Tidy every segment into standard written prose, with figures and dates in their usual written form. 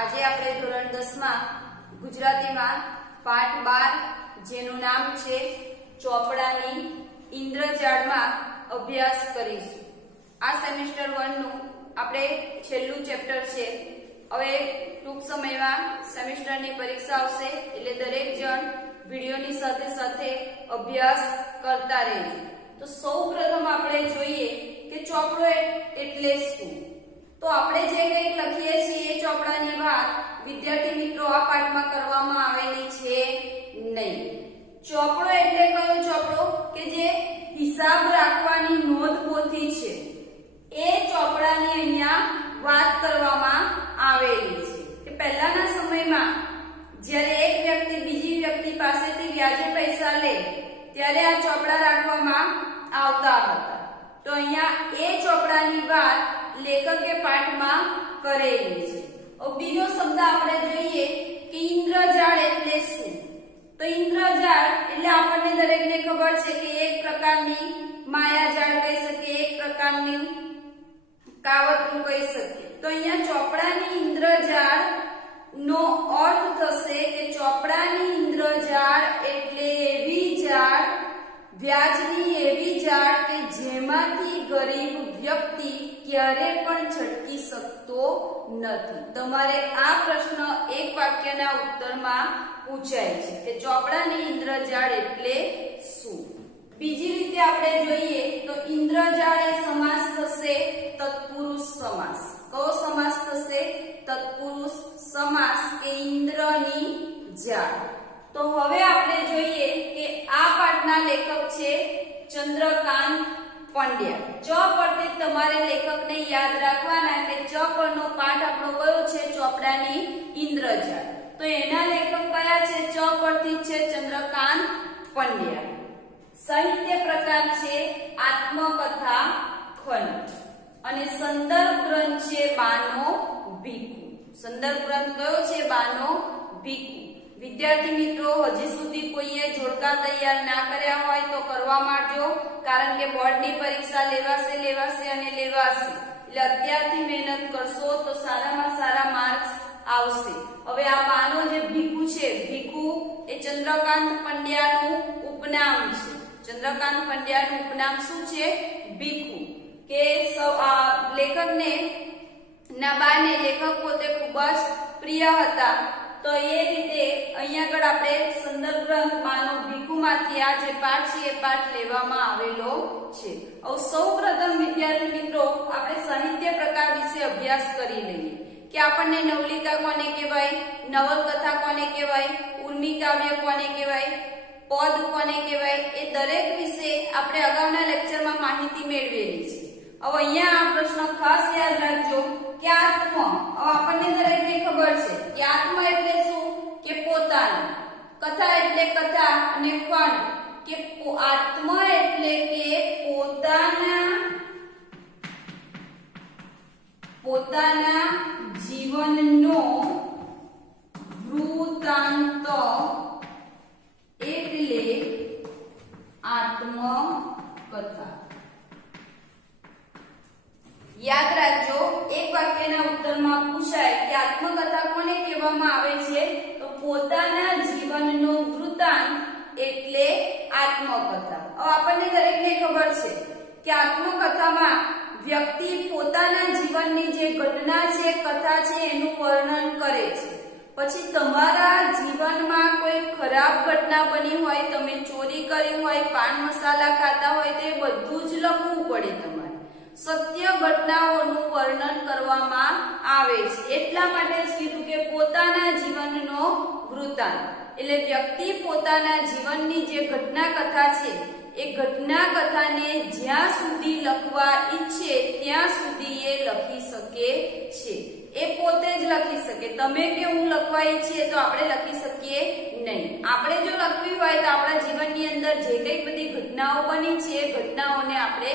આજે આપણે ધોરણ 10 માં ગુજરાતીમાં પાઠ 12 જેનું નામ છે ચોપડાની ઇન્દ્રજાળમાં અભ્યાસ કરીશું। આ સેમેસ્ટર 1 નું આપણે છેલ્લું ચેપ્ટર છે। હવે ટૂંક સમયમાં સેમેસ્ટરની પરીક્ષા આવશે એટલે દરેક જણ વિડિયોની સાથે સાથે અભ્યાસ કરતા રહેજો। તો સૌપ્રથમ આપણે જોઈએ કે ચોપડો એટલે શું। તો આપણે જે કંઈક લખીએ છીએ એ ચોપડાની વાત વિદ્યાર્થી મિત્રો આ પાઠમાં કરવામાં આવેલી છે નહીં। ચોપડો એટલે કયો ચોપડો કે જે હિસાબ રાખવાની નોંધ પોથી છે એ ચોપડાની અહીંયા વાત કરવામાં આવેલી છે કે પહેલાના સમયમાં જ્યારે એક વ્યક્તિ બીજી વ્યક્તિ પાસેથી વ્યાજે પૈસા લે ત્યારે આ ચોપડા રાખવામાં આવતા હતા। તો અહીંયા એ ચોપડાની વાત લેખકે પાઠમાં કરેલી છે। હવે બીજો શબ્દ આપણે જોઈએ કે ઇન્દ્રજાળ એટલે શું। તો ઇન્દ્રજાળ એટલે આપણને દરેકને ખબર છે કે એક પ્રકારની માયાજાળ કહી શકીએ, એક પ્રકારની કાવતરું કહી શકીએ। તો અહીંયા ચોપડાની ઇન્દ્રજાળ નો અર્થ થશે કે ચોપડાની ઇન્દ્રજાળ એટલે એવી જાળ, વ્યાજની એવી જાળ કે જેમાંથી ગરીબ વ્યક્તિ ક્યારે પણ છટકી શકતો નથી। તમારે આ પ્રશ્ન એક વાક્યના ઉત્તરમાં પૂછાય છે કે ચોપડાની ઇન્દ્રજાળ એટલે શું। બીજી રીતે આપણે જોઈએ તો ઇન્દ્રજાળ એ સમાસ થશે તત્પુરુષ સમાસ। કયો સમાસ થશે? તત્પુરુષ સમાસ કે ઇન્દ્રની જાળ। તો હવે આપણે જોઈએ કે આ પાઠના લેખક છે ચંદ્રકાંત પંડ્યા। ચ પરથી તમારે લેખકને યાદ રાખવાના કે ચ પરનો પાઠ આપણો કયો છે? ચોપડાની ઇન્દ્રજાળ। તો એના લેખક કયા છે? ચ પરથી છે ચંદ્રકાંત પંડ્યા। સાહિત્ય પ્રકાર છે આત્મકથા ખંડ અને સંદર્ભ ગ્રંથ છે બાનો ભીખુ। સંદર્ભ ગ્રંથ કયો છે? બાનો ભીખુ। વિદ્યાર્થી મિત્રો હજી સુધી કોઈએ જોડકા તૈયાર ના કર્યા હોય તો કરવા માંડજો, કારણ કે બોર્ડની પરીક્ષા લેવાશે અને લેવાશે, એટલે અત્યારથી મહેનત કરશો તો સારામાં સારા માર્ક્સ આવશે। હવે આ બાનો જે ભીખુ છે, ભીખુ એ ચંદ્રકાંત પંડ્યાનું ઉપનામ છે। ચંદ્રકાંત પંડ્યાનું ઉપનામ શું છે? ભીખુ। કે લેખકને ના બાને લેખક પોતે ખૂબ જ પ્રિય હતા। તો એ રીતે અહીંયા આગળ આપણે સંદર્ભ ગ્રંથ બાનો ભીખુમાંથી આ જે પાઠ છે એ પાઠ લેવામાં આવેલો છે। હવે સૌપ્રથમ વિદ્યાર્થી મિત્રો આપણે સાહિત્ય પ્રકાર વિશે અભ્યાસ કરી લઈએ કે આપણને નવલિકા કોને કહેવાય, નવલકથા કોને કહેવાય, ઉર્મી કાવ્ય કોને કહેવાય, પદ કોને કહેવાય, એ દરેક વિશે આપણે અગાઉના લેક્ચરમાં માહિતી મેળવેલી છે। હવે અહીંયા આ પ્રશ્ન ખાસ યાદ રાખજો કે આત્મ, આપણને દરેકને ખબર છે કે આત્મ એટલે શું? કે પોતાનું। કથા એટલે કથા અને ખંડ કે આત્મ એટલે કે પોતાના જીવનનો વૃત્તાંત એટલે આત્મકથા। યાદ રાખજો, એક વાક્યના ઉત્તરમાં પૂછાય કે આત્મકથા કોને કહેવામાં આવે છે? તો પોતાના જીવનનો વૃત્તાંત એટલે આત્મકથા। હવે આપણને દરેકને ખબર છે કે આત્મકથામાં વ્યક્તિ પોતાના જીવનની જે ઘટના છે, કથા છે, એનું વર્ણન કરે છે। પછી તમારા જીવનમાં કોઈ ખરાબ ઘટના બની હોય, તમે ચોરી કરી હોય, પાન મસાલા ખાતા હોય, તો એ બધું જ લખવું પડે તમારે। સત્ય ઘટનાઓનું વર્ણન કરવામાં આવે છે, એટલા માટે જ કીધું કે પોતાના જીવનનો વૃત્તાંત। એટલે વ્યક્તિ પોતાના જીવનની જે ઘટના કથા છે એ ઘટના કથાને જ્યાં સુધી લખવા ઈચ્છે ત્યાં સુધી એ લખી શકે છે। એ પોતે જ લખી શકે। તમે કે હું લખવા ઈચ્છીએ તો આપણે લખી શકીએ નહીં। આપણે જો લખવી હોય તો આપણા જીવનની અંદર જે કઈ બધી ઘટનાઓ બની છે એ ઘટનાઓને આપણે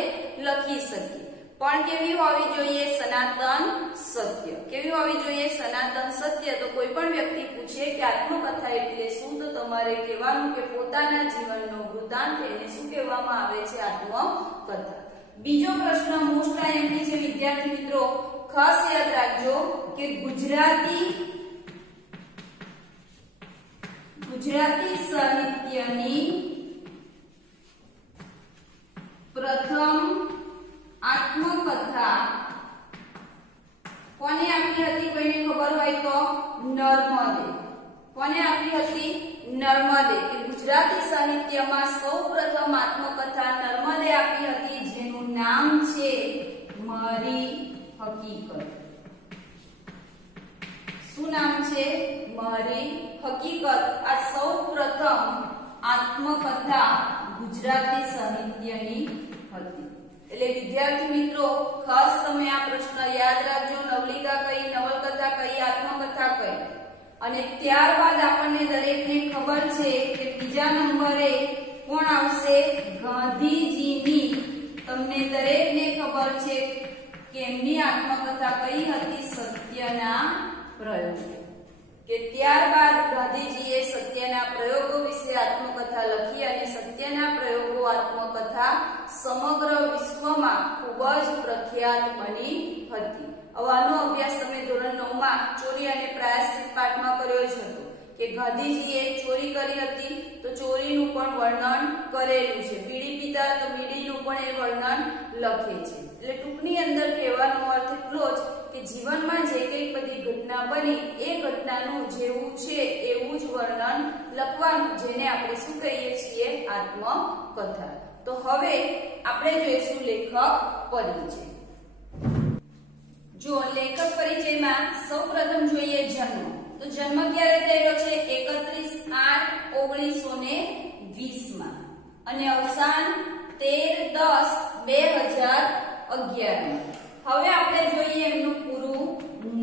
લખી શકીએ। પણ કેવી હોવી જોઈએ? સનાતન સત્ય। કેવી હોવી જોઈએ? સનાતન સત્ય। તો કોઈ પણ વ્યક્તિ પૂછે કે આત્મકથા એટલે શું, તો તમારે કહેવાનું કે પોતાના જીવનનો વૃત્તાંત, એને શું કહેવામાં આવે છે? આત્મકથા। બીજો પ્રશ્ન મોસ્ટ આઈએમપી છે વિદ્યાર્થી મિત્રો, ખાસ યાદ રાખજો કે ગુજરાતી ગુજરાતી સાહિત્યની પ્રથમ આત્મકથા કોને આપી હતી? કોઈને ખબર હોય તો નર્મદે. કોને આપી હતી? નર્મદે. કે ગુજરાતી સાહિત્યમાં સૌપ્રથમ આત્મકથા નર્મદે આપી હતી, જેનું નામ છે મારી હકીકત. શું નામ છે? મારી હકીકત. આ સૌપ્રથમ આત્મકથા ગુજરાતી સાહિત્યની હતી. એટલે વિદ્યાર્થી મિત્રો, ખાસ તમે આ પ્રશ્ન યાદ રાખજો. નવલિકા કઈ, નવલકથા કઈ, આત્મકથા કઈ. અને ત્યારબાદ આપણને દરેકને ખબર છે કે બીજા નંબરે કોણ આવશે? ગાંધીજીની. તમને દરેકને ખબર છે કે એમની આત્મકથા કઈ હતી? સત્યના પ્રયોગો. કે ત્યારબાદ ગાંધીજીએ સત્યના પ્રયોગો વિશે આત્મકથા લખી અને સત્યના પ્રયોગો આત્મકથા સમગ્ર વિશ્વમાં ખૂબ જ પ્રખ્યાત બની હતી. આનો અભ્યાસ તમે ધોરણ 9 માં ચોરી અને પ્રાયશ્ચિત પાઠમાં કર્યો જ હતો કે ગાંધીજીએ ચોરી કરી હતી તો ચોરીનું પણ વર્ણન કરેલું છે. બીડી પીતા તો બીડીનું પણ એ વર્ણન લખે છે. એટલે ટૂંકની અંદર કહેવાનો અર્થ એટલો જ કે જીવનમાં જે કંઈ બધી ઘટના બની એ ઘટનાનું જેવું છે એવું જ વર્ણન લખવાનું, જેને આપણે શું કહીએ છીએ? આત્મકથા. તો હવે આપણે જોઈશું લેખક પરિચય. જો લેખક પરિચયમાં સૌપ્રથમ જોઈએ જન્મ. તો જન્મ ક્યારે થયેલો છે? 31/8/1920 માં અને અવસાન 13/10/2011 માં. હવે આપણે જોઈએ એમનું પૂરું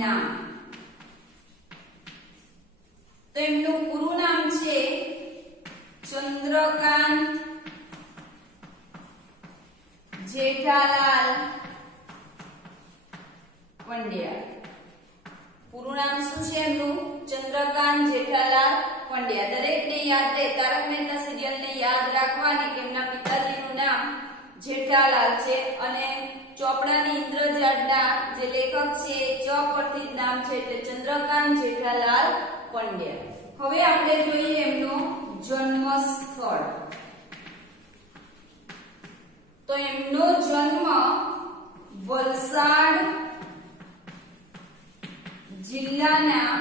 નામ. તો એમનું પૂરું નામ છે ચંદ્રકાંત જેઠાલાલ પંડ્યા. પૂરું નામ શું છે એમનું? ચંદ્રકાંત જેઠાલાલ પંડ્યા. દરેકને યાદ રહે. તારક મહેતા સિરિયલને યાદ રાખવાની કે એમના પિતાજીનું નામ જેઠાલાલ છે અને ચોપડાની ઇન્દ્રજાળના જે લેખક છે ચ પરથી જ નામ છે એટલે ચંદ્રકાંત જેઠાલાલ પંડ્યા. હવે આપણે જોઈએ એમનું જન્મ સ્થળ. તો એમનો જન્મ વલસાડ જિલ્લાના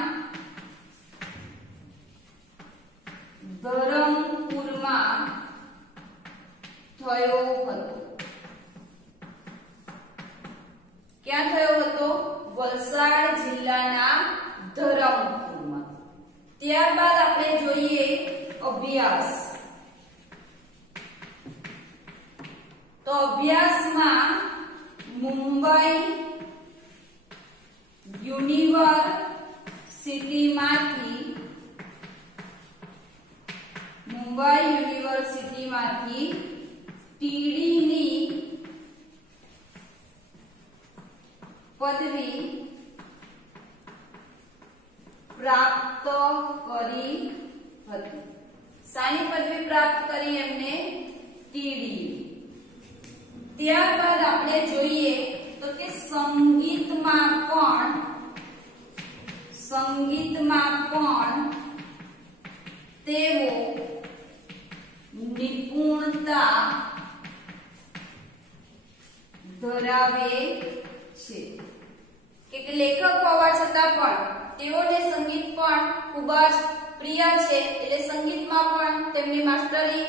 ધરમપુરમાં થયો હતો. ક્યાં થયો હતો? વલસાડ જિલ્લાના ધરમપુરમાં. ત્યારબાદ આપણે જોઈએ અભ્યાસ. તો અભ્યાસમાં મુંબઈ યુનિવર્સિટીમાંથી ટીડીની પદવી પ્રાપ્ત કરી હતી. શાની પદવી પ્રાપ્ત કરી એમને? ટીડી. ત્યારબાદ આપણે જોઈએ તો કે સંગીતમાં પણ તેઓ નિપુણતા ધરાવે છે. કે લેખક હોવા છતાં પણ તેઓને સંગીત પણ ખૂબ જ પ્રિય છે. એટલે સંગીતમાં પણ તેમની માસ્ટરી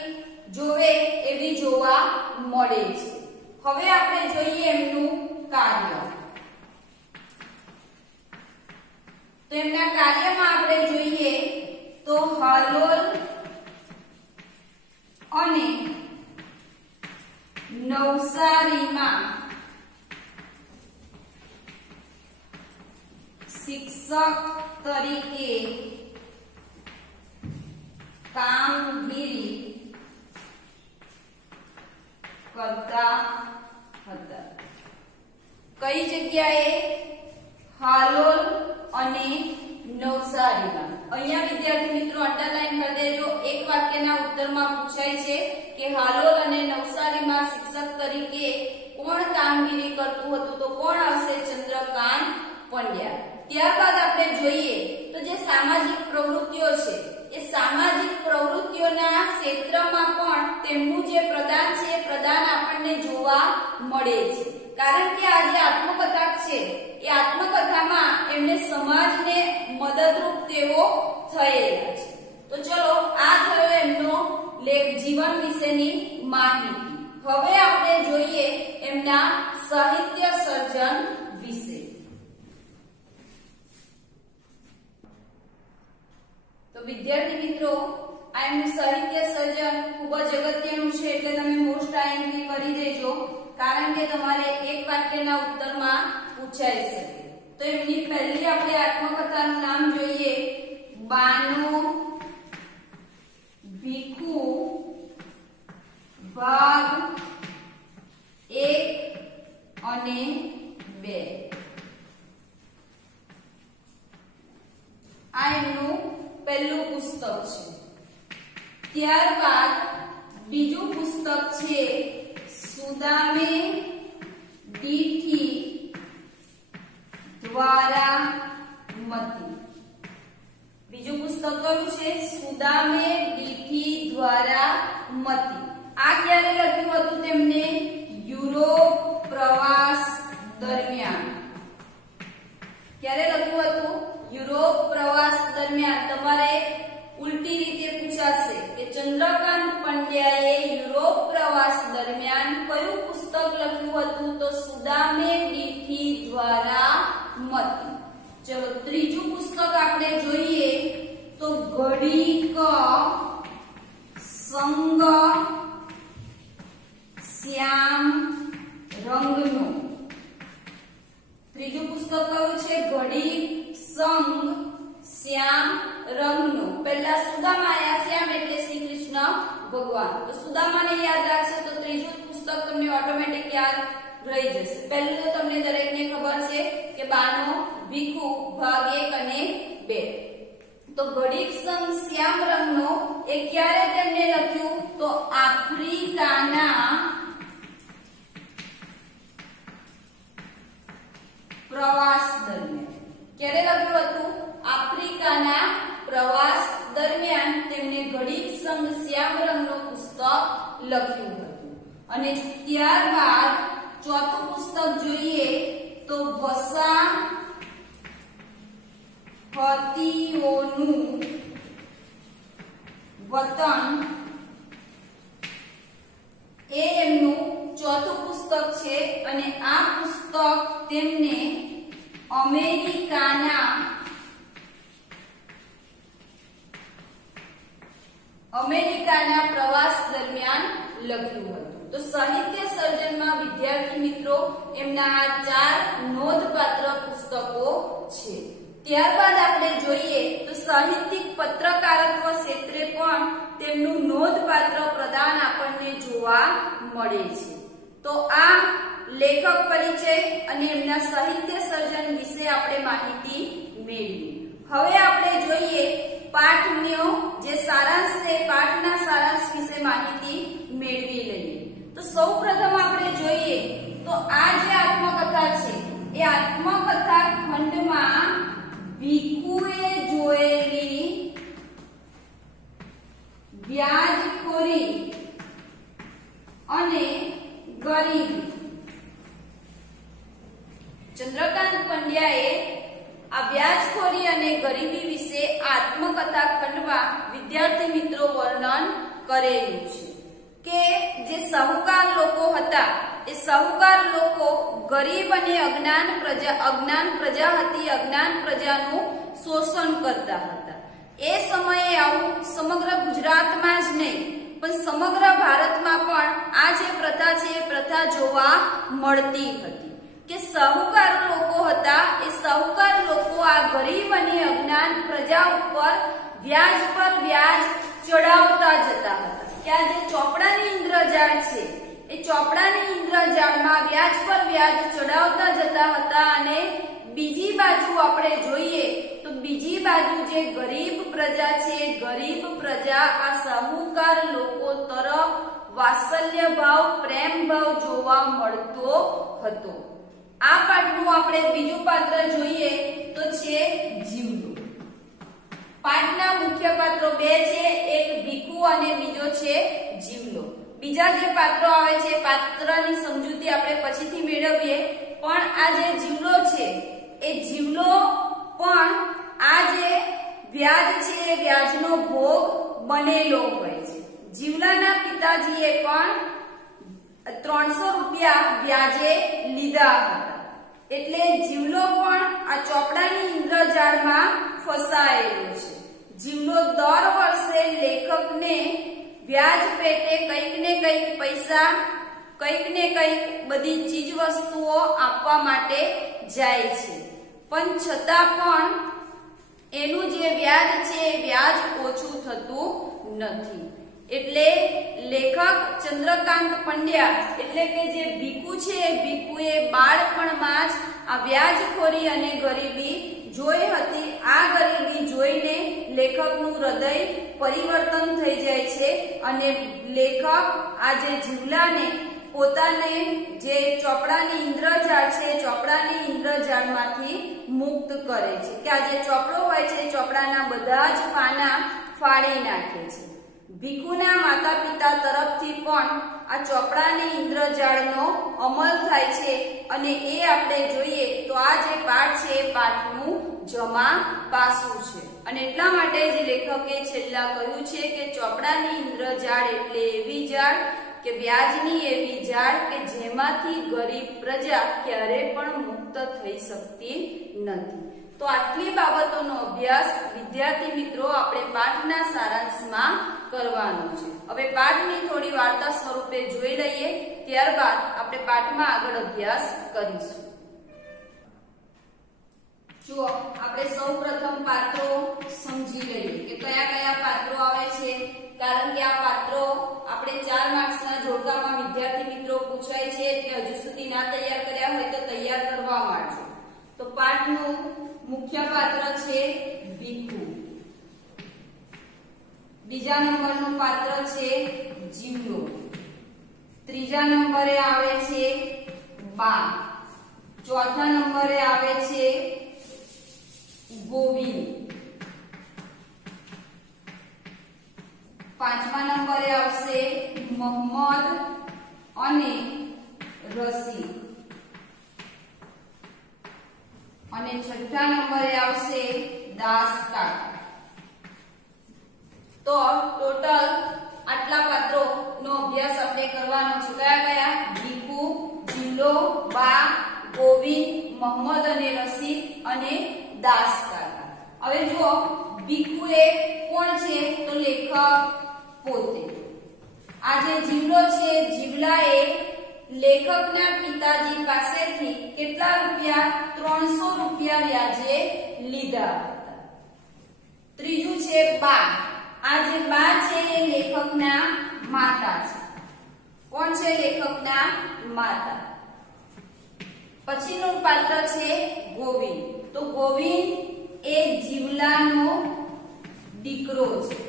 જોવે એવી જોવા મળે છે. હવે આપણે જોઈએ એમનું કાર્ય. તો એમના કાર્યમાં આપણે જોઈએ તો હાલોલ અને નવસારીમાં શિક્ષક તરીકે કામગીરી કરતા હતા. કઈ જગ્યાએ? હાલોલ અને નવસારીમાં. અહીંયા વિદ્યાર્થી મિત્રો અંડરલાઈન કરી દેજો. એક વાક્યના ઉત્તરમાં પૂછાય છે કે હાલોલ અને નવસારીમાં શિક્ષક તરીકે કોણ કામગીરી કરતું હતું? તો કોણ આવશે? ચંદ્રકાંત પંડ્યા. ત્યારબાદ આપણે જોઈએ તો જે સામાજિક પ્રવૃત્તિઓ છે એ સામાજિક પ્રવૃત્તિઓના ક્ષેત્રમાં પણ તેમનું જે પ્રદાન છે એ પ્રદાન આપણને જોવા મળે છે, કારણ કે આ જે આત્મકથા છે એ આત્મકથામાં એમને સમાજને મદદરૂપ તેઓ થયેલા છે. તો ચલો આ થયો એમનો જીવન વિશેની માહિતી. હવે આપણે જોઈએ એમના સાહિત્ય સર્જન વિશે. તો વિદ્યાર્થી મિત્રો, આ એમનું સાહિત્ય સર્જન ખૂબ જ અગત્યનું છે, એટલે તમે મોસ્ટ આઈએમપી કરી દેજો, કારણ કે તમારે એક વાક્યના ઉત્તરમાં પૂછાઈ શકે. તો એમની પહેલી આપણે આત્મકથાનું નામ જોઈએ, બાનો ભીખુ ભાગ 1 અને 2. આ એમનું પહેલું પુસ્તક છે. ત્યારબાદ બીજું પુસ્તક છે સુદામે દીઠી દ્વારા મતી. બીજું પુસ્તક કયું છે? સુદામે દીઠી દ્વારા મતી. આ ક્યારે લખ્યું હતું તેમને? યુરોપ પ્રવાસ દરમિયાન. ક્યારે લખ્યું હતું? યુરોપ પ્રવાસ દરમિયાન. તમારે ઉલટી રીતે પૂછાશે કે ચંદ્રકાંત પંડ્યાએ યુરોપ પ્રવાસ દરમિયાન કયું પુસ્તક લખ્યું હતું? તો સુદામે દીઠી દ્વારા મતી. ચલો ત્રીજું પુસ્તક આપણે જોઈએ તો ઘડીક સંગ શ્યામ રંગનો. ત્રીજું પુસ્તક કયું છે? ઘડીક સંગ શ્યામ રંગનો. પહેલા સુદામા આયા, શ્યામ એટલે શ્રી કૃષ્ણ ભગવાન. તો સુદામાને યાદ રાખશો તો ત્રીજું પુસ્તક તમને ઓટોમેટિક યાદ રહી જશે. પહેલું તો તમને દરેકને ખબર છે કે બાનો ભીખુ ભાગ 1 અને 2. તો ઘડીક સંગ શ્યામ રંગનો એ ક્યારે તેમને લખ્યું? તો આફ્રિકાના પ્રવાસ દરમિયાન. ક્યારે લખ્યું હતું? આફ્રિકાના પ્રવાસ દરમિયાન તેમને ઘડીક સંગ શ્યામ રંગનો પુસ્તક લખ્યું હતું. અને ત્યારબાદ ચોથું પુસ્તક જોઈએ તો વસાહતીઓનું વતન. એ એમનું ચોથું પુસ્તક છે અને આ પુસ્તક તેમને અમેરિકાના પ્રવાસ દરમિયાન લખ્યું હતું. તો સાહિત્ય સર્જનમાં વિદ્યાર્થી મિત્રો એમના આ 4 નોંધપાત્ર પુસ્તકો છે. ત્યારબાદ આપણે જોઈએ તો સાહિત્યિક પત્રકારત્વ ક્ષેત્રે પણ તેમનું નોંધપાત્ર પ્રદાન આપણને જોવા મળે છે. તો આ લેખક પરિચય અને એમના સાહિત્ય સર્જન વિશે આપણે માહિતી મેળવી. હવે આપણે જોઈએ પાઠનો જે સારાંશ છે, પાઠના સારાંશ વિશે માહિતી મેળવી લઈએ. તો સૌપ્રથમ આપણે જોઈએ તો આ જે આત્મકથા છે એ આત્મકથા ખંડમાં ભીખુએ જોયેલી વ્યાજખોરી અને ગરીબી. ચંદ્રકાંત પંડ્યાએ આ વ્યાજખોરી અને ગરીબી વિશે આત્મકથા ખંડમાં વિદ્યાર્થી મિત્રો વર્ણન કરેલું છે કે જે સાહુકાર લોકો હતા એ સાહુકાર લોકો ગરીબ અને અજ્ઞાન પ્રજાનું શોષણ કરતા હતા. એ સમયે આવું સમગ્ર ગુજરાતમાં જ નહીં પણ સમગ્ર ભારતમાં પણ આ જે પ્રથા છે એ પ્રથા જોવા મળતી હતી કે સાહુકાર લોકો હતા એ સાહુકાર લોકો આ ગરીબ અને અજ્ઞાન પ્રજા ઉપર વ્યાજ પર વ્યાજ ચડાવતા જતા હતા. કે આ જે ચોપડાની ઇન્દ્રજાળ છે એ ચોપડાની ઇન્દ્રજાળમાં વ્યાજ પર વ્યાજ ચડાવતા જતા હતા. અને બીજી બાજુ આપણે જોઈએ તો બીજી બાજુ જે ગરીબ પ્રજા છે ગરીબ પ્રજા આ સાહુકાર લોકો તરફ વાત્સલ્ય ભાવ પ્રેમ ભાવ જોવા મળતો હતો. આ પાઠનું આપણે બીજું પાત્ર જોઈએ તો છે જીવડું. પાઠના મુખ્ય પાત્રો બે છે, એક ભીખુ અને બીજો છે જીવલો. બીજા જે પાત્રો આવે છે પાત્રની સમજૂતી આપણે પછીથી મેળવીએ, પણ આ જે જીવલો છે એ જીવલો પણ આ જે વ્યાજ છે એ વ્યાજનો ભોગ બનેલો હોય છે. જીવલાના પિતાજીએ પણ 300 રૂપિયા વ્યાજે લીધા હતા, એટલે જીવલો પણ આ ચોપડાની ઇન્દ્રજાળમાં ફસાયેલો છે. જીવલો દર વર્ષે લેખકને વ્યાજ પેટે કંઈક ને કંઈક પૈસા, કંઈક ને કંઈક બધી ચીજ વસ્તુઓ આપવા માટે જાય છે, પણ છતાં પણ એનું જે વ્યાજ છે એ વ્યાજ ઓછું થતું નથી. એટલે લેખક ચંદ્રકાંત પંડ્યા એટલે કે જે ભીખુ છે એ ભીખુએ બાળપણમાં જ આ વ્યાજખોરી અને ગરીબી જોઈ હતી. આ ગરીબી જોઈને લેખકનું હૃદય પરિવર્તન થઈ જાય છે અને લેખક આ જે જીવલાને પોતાને જે ચોપડાની ઇન્દ્રજાળ છે ચોપડાની ઇન્દ્રજાળમાંથી મુક્ત કરે છે કે આ જે ચોપડો હોય છે ચોપડાના બધા જ પાના ફાડી નાખે છે. ભીખુના માતા પિતા તરફથી પણ આ ચોપડાની ઇન્દ્રજાળનો અમલ થાય છે અને એ આપણે જોઈએ તો આ જે પાઠ છે એ પાઠનું જમા પાસું છે. અને એટલા માટે જ લેખકે છેલ્લા કહ્યું છે કે ચોપડાની ઇન્દ્રજાળ એટલે એવી જાળ કે વ્યાજની એવી જાળ કે જેમાંથી ગરીબ પ્રજા ક્યારે પણ મુક્ત થઈ શકતી નથી. તો આટલી બાબતોનો અભ્યાસ વિદ્યાર્થી મિત્રો આપણે પાઠના સારાંશમાં કરવાનો છે. હવે પાઠની થોડી વાર્તા સ્વરૂપે જોઈ લઈએ, ત્યારબાદ આપણે પાઠમાં આગળ અભ્યાસ કરીશું. જો આપણે સૌપ્રથમ પાત્રો સમજી લઈએ કે કયા કયા પાત્રો આવે છે, કારણ કે આ પાત્રો આપણે 4 માર્ક્સના જોડકામાં વિદ્યાર્થી મિત્રો પૂછાય છે એટલે હજુ સુધી ના તૈયાર કર્યા હોય તો તૈયાર કરવા માંડજો. તો પાઠનું મુખ્ય પાત્ર છે ભીખુ, બીજા નંબરનું પાત્ર છે જીવલો, ત્રીજા નંબરે આવે છે બા, ચોથા નંબરે આવે છે ગોવિંદ, પાંચમા નંબરે આવશે મોહમ્મદ અને રસી, અને છઠ્ઠા નંબરે આવશે દાસ કાકા. તો ટોટલ આટલા પાત્રો નો અભ્યાસ આપણે કરવાનો છે. કયા કયા? ભીખુ, જીવલો, બા, ગોવિંદ, મોહમ્મદ અને રસી અને દાસ કાકા. હવે જો ભીખુ એ કોણ છે તો લેખક પોતે. આ જે જીવલો છે જીવલાએ લેખકના પિતાજી પાસેથી કેટલા રૂપિયા? 300 રૂપિયા વ્યાજે લીધા હતા. ત્રીજું છે બા. આ જે બા છે એ લેખકના માતા છે. કોણ છે? લેખકના માતા. પછીનું પાત્ર છે ગોવિંદ. તો ગોવિંદ એ જીવલાનો દીકરો છે.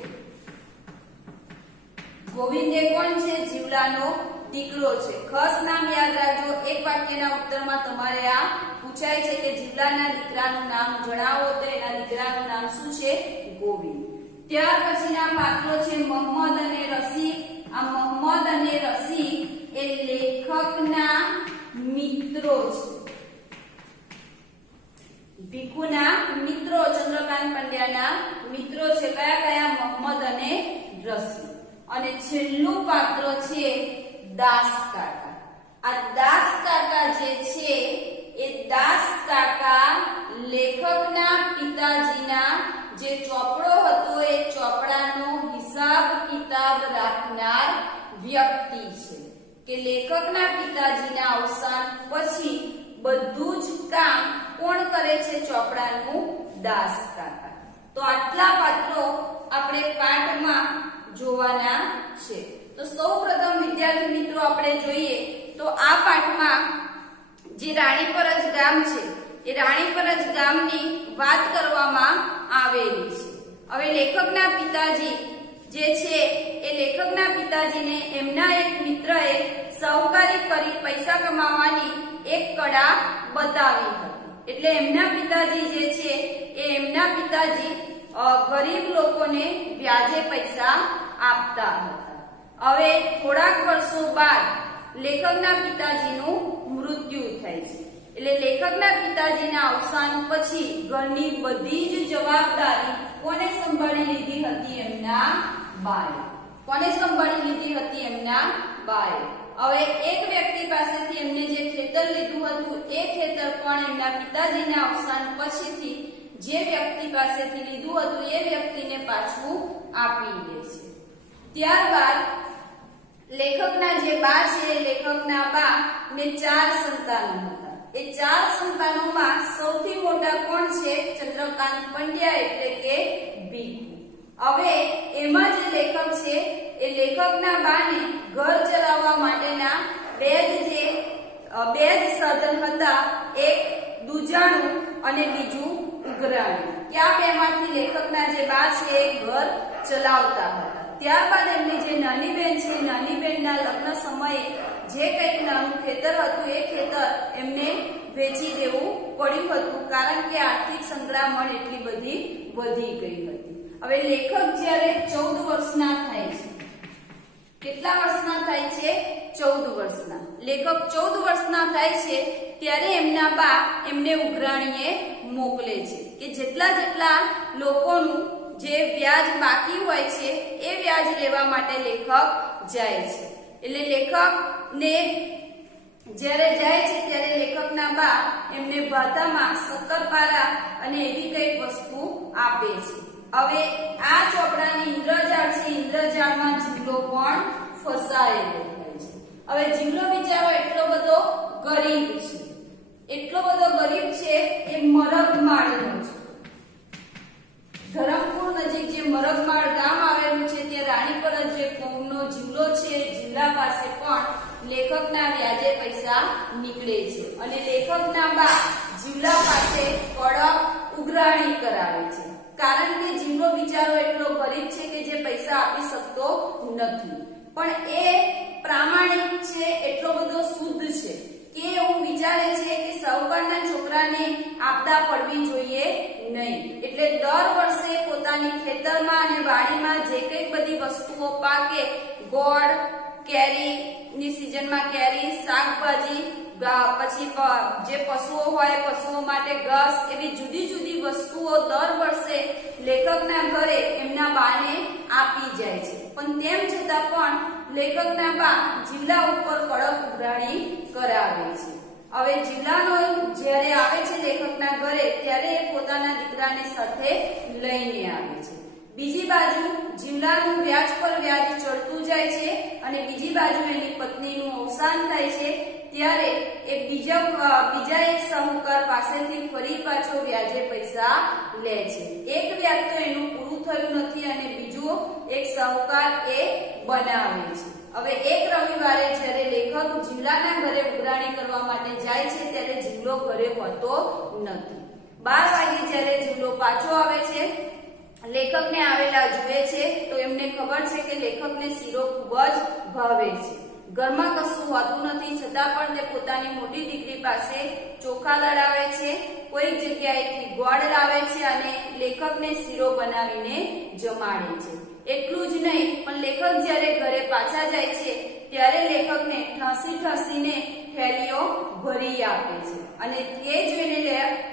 ગોવિંદ એ કોણ છે? જીવલાનો દીકરો છે. ખાસ નામ યાદ રાખજો. એક વાક્યના ઉત્તરમાં તમારે આ પૂછાય છે કે જીવલાના દીકરાનું નામ જણાવો, તો એના દીકરાનું નામ શું છે? ગોવિંદ. ત્યાર પછીના પાત્રો છે મોહમ્મદ અને રસી. આ મોહમ્મદ અને રસી એ લેખકના મિત્રો છે. ભીખુના મિત્રો, ચંદ્રકાંત પંડ્યાના મિત્રો છે. કયા કયા? મોહમ્મદ અને રસી. અને છેલ્લું પાત્ર છે દાસ કાકા. આ દાસ કાકા જે છે એ દાસ કાકા લેખકના પિતાજીના જે ચોપડો હતો એ ચોપડાનો હિસાબ કિતાબ રાખનાર વ્યક્તિ છે. કે લેખકના પિતાજીના અવસાન પછી બધું જ કામ કોણ કરે છે? ચોપડાનું દાસ કાકા. તો આટલા પાત્રો આપણે પાઠમાં જોવાના છે. તો સૌપ્રથમ વિદ્યાર્થી મિત્રો આપણે જોઈએ તો આ પાઠમાં જે રાણીપરજ ગામ છે એ રાણીપરજ ગામની વાત કરવામાં આવેલી છે. હવે લેખકના પિતાજી જે છે એ લેખકના પિતાજીને એમના એક મિત્રએ સાહુકારી કરી પૈસા કમાવાની એક કળા બતાવી હતી. એટલે એમના પિતાજી જે છે એ એમના પિતાજી ગરીબ લોકોને વ્યાજે પૈસા આપતા હતા. હવે થોડાક વર્ષો બાદ લેખકના પિતાજીનું મૃત્યુ થાય છે. એટલે લેખકના પિતાજીના અવસાન પછી ઘરની બધી જ જવાબદારી કોને સંભાળી લીધી હતી? એમના બાએ. કોને સંભાળી લીધી હતી? એમના બાએ. હવે એક વ્યક્તિ પાસેથી એમને જે ખેતર લીધું હતું એ ખેતર પણ એમના પિતાજીના અવસાન પછીથી જે વ્યક્તિ પાસેથી લીધું હતું એ વ્યક્તિને પાછું આપી દે છે. ત્યારબાદ લેખકના જે બા છે, લેખકના બા ને 4 સંતાનો હતા. એ 4 સંતાનોમાં સૌથી મોટા કોણ છે? ચંદ્રકાંત પંડ્યા એટલે કે ભીખુ. હવે એમાં જે લેખક છે એ લેખકના બાને ઘર ચલાવવા માટેના બે જ સાધન હતા. એક દુજાણું અને બીજું ઉઘરાણું. કે આ બેમાંથી લેખકના જે બા છે એ ઘર ચલાવતા હતા. ત્યારબાદ એમની જે નાની બેન છે, નાની બેનના લગ્ન સમયે જે કંઈક નાનું ખેતર હતું એ ખેતર એમને વેચી દેવું પડ્યું હતું, કારણ કે આર્થિક સંકળામણ એટલી બધી વધી ગઈ હતી. હવે લેખક જ્યારે 14 વર્ષના થાય છે, કેટલા વર્ષના થાય છે? 14 વર્ષના. લેખક 14 વર્ષના થાય છે ત્યારે એમના બા એમને ઉઘરાણીએ મોકલે છે કે જેટલા લોકોનું જે વ્યાજ બાકી હોય છે એ વ્યાજ લેવા માટે લેખક જાય છે. એટલે લેખકને જ્યારે જાય છે ત્યારે લેખકના બા એમને ભાતામાં શક્કરપારા અને એવી કઈક વસ્તુ આપે છે. હવે આ ચોપડાની ઇન્દ્રજાળ છે, ઇન્દ્રજાળમાં જીવલો પણ ફસાયેલો હોય છે. હવે જીવલો બિચારો એટલો બધો ગરીબ છે, એટલો બધો ગરીબ છે એ મરગમાળનો છે. ધરમપુર નજીક જે મરગમાળ ગામ આવેલું છે ત્યાં રાણીપર જે કોમનો જીવલો છે, જીવલા પાસે પણ લેખકના વ્યાજે પૈસા નીકળે છે અને લેખકના બા જીવલા પાસે કડક ઉઘરાણી કરાવે છે, કારણ કે જીવલો બિચારો એટલો ગરીબ છે કે જે પૈસા આપી શકતો નથી. પણ એ પ્રામાણિક છે, એટલો બધો શુદ્ધ છે કે એવું વિચારે છે કે સાહુકારના છોકરાને આપદા પડવી જોઈએ નહીં. એટલે દર વર્ષે પોતાની ખેતરમાં અને વાડીમાં જે કંઈ બધી વસ્તુઓ પાકે, ગોળ, કેરીની સિઝનમાં કેરી, શાકભાજી, પછી જે પશુઓ હોય પશુઓ માટે ઘાસ, એવી જુદી જુદી વસ્તુઓ દર વર્ષે લેખકના ઘરે એમના બાને આપી જાય છે. પણ તેમ છતાં પણ લેખકના બા જિલ્લા ઉપર કડક ઉઘરાણી કરાવે છે. હવે જિલ્લાનો જ્યારે આવે છે લેખકના ઘરે ત્યારે એ પોતાના દીકરાને સાથે લઈને આવે છે. બીજી બાજુ જિલ્લાનું વ્યાજ પર વ્યાજ ચડતું જાય છે અને બીજી બાજુ એની પત્નીનું અવસાન થાય છે ત્યારે એ બીજા એક સાહુકાર પાસેથી ફરી પાછો વ્યાજે પૈસા લે છે. એક વ્યાજ તો એનું પૂરું થયું નથી અને બીજો એક સાહુકાર એ બનાવે છે. હવે એક રવિવારે જ્યારે લેખક જિલ્લાના ઘરે ઉઘરાણી કરવા માટે જાય છે ત્યારે જીવલો ઘરે હોતો નથી. 12 વાગે જ્યારે જીવલો પાછો આવે છે, લેખકને આવેલા જુએ છે તો એમને ખબર છે કે લેખકને શીરો ખૂબ જ ભાવે છે. ઘરમાં કશું હોતું નથી છતાં પણ તે પોતાની મોટી દીકરી પાસે ચોખા લડાવે છે, કોઈક જગ્યાએથી ગોળ લાવે છે અને લેખકને શીરો બનાવીને જમાડે છે. એટલું જ નહીં, પણ લેખક જ્યારે ઘરે પાછા જાય છે ત્યારે લેખકને ઠાંસીને થેલીઓ ભરી આપે છે અને તે જોઈને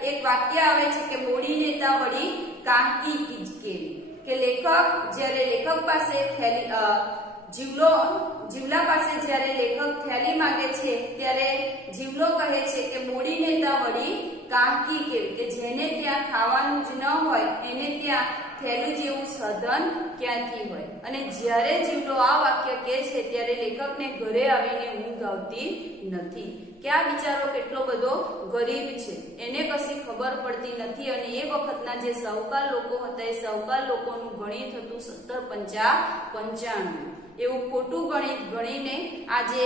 એક વાક્ય આવે છે કે મોડી નેતા વળી કાંકી કીચકેરી. કે લેખક જ્યારે લેખક પાસે જીવલા પાસે જ્યારે લેખક થેલી માંગે છે ત્યારે જીવલો કહે છે કે મોડી નેતા વળી કાંકી કેવી, કે જેને ત્યાં ખાવાનું જ ન હોય એને ત્યાં થેલું જેવું સાધન ક્યાંથી હોય. અને જ્યારે જીવલો આ વાક્ય કહે છે ત્યારે લેખકને ઘરે આવીને ઊંઘ આવતી નથી કે આ બિચારો કેટલો બધો ગરીબ છે, એને કશી ખબર પડતી નથી. અને એ વખતના જે સાહુકાર લોકો હતા એ સાહુકાર લોકોનું ગણિત હતું 17-95. એવું ખોટું ગણિત ગણીને આ જે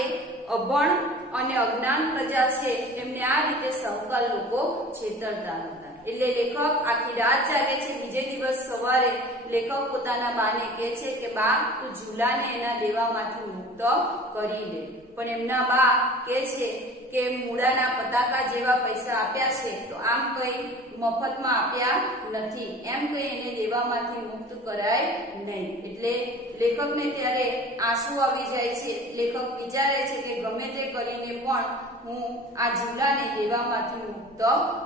અભણ અને અજ્ઞાન પ્રજા છે એમને આ રીતે સાહુકાર લોકો છેતરતા હતા. એટલે લેખક આખી રાત જાગે છે. બીજે દિવસ સવારે લેખક પોતાના બાને કહે છે કે બા તું ઝૂલાને એના દેવામાંથી મુક્ત કરી દે. પણ એમના બા કહે છે કે મૂળાના પતાકા જેવા પૈસા આપ્યા છે તો આમ કઈ મફતમાં આપ્યા નથી, એમ કઈ એને દેવામાંથી મુક્ત કરાય નહીં. એટલે લેખકને ત્યારે આંસુ આવી જાય છે. લેખક વિચારે છે કે ગમે તે કરીને પણ હું આ જીવલાને દેવામાંથી મુક્ત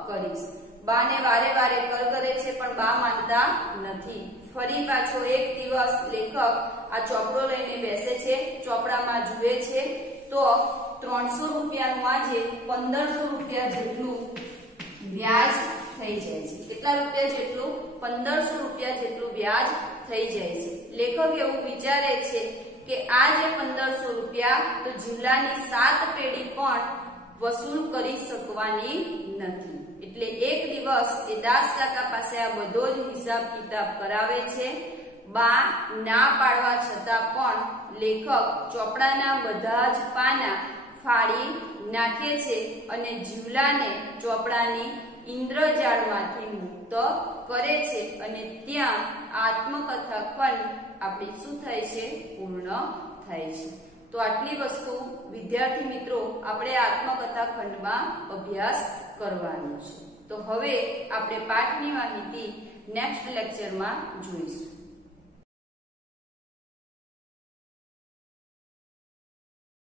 કરીશ. બાને વારે વારે કરે છે પણ બા માનતા નથી. ફરી પાછો એક દિવસ લેખક આ ચોપડો લઈને બેસે છે. ચોપડામાં જુએ છે તો 300 રૂપિયાનું આજે 1500 રૂપિયા જેટલું વ્યાજ થઈ જાય છે. કેટલા રૂપિયા જેટલું? 1500 રૂપિયા જેટલું વ્યાજ થઈ જાય છે. લેખક એવું વિચારે છે કે આ જે 1500 રૂપિયા તો જીવલાની 7 પેઢી પણ વસૂલ કરી શકવાની નથી. એટલે એક દિવસ એ દાસ કાકા પાસે આ બધો જ હિસાબ કિતાબ કરાવે છે. બા ના પાડવા છતાં પણ લેખક ચોપડાના બધા જ પાના ફાડી નાખે છે અને જીવલાને ચોપડાની ઇન્દ્રજાળમાંથી મુક્ત કરે છે અને ત્યાં આત્મકથા ખંડ આપણી શું થાય છે? પૂર્ણ થાય છે. તો આટલી વસ્તુ વિદ્યાર્થી મિત્રો આપણે આત્મકથા ખંડમાં અભ્યાસ કરવાનો છે. તો હવે આપણે પાઠની માહિતી નેક્સ્ટ લેક્ચરમાં જોઈશું.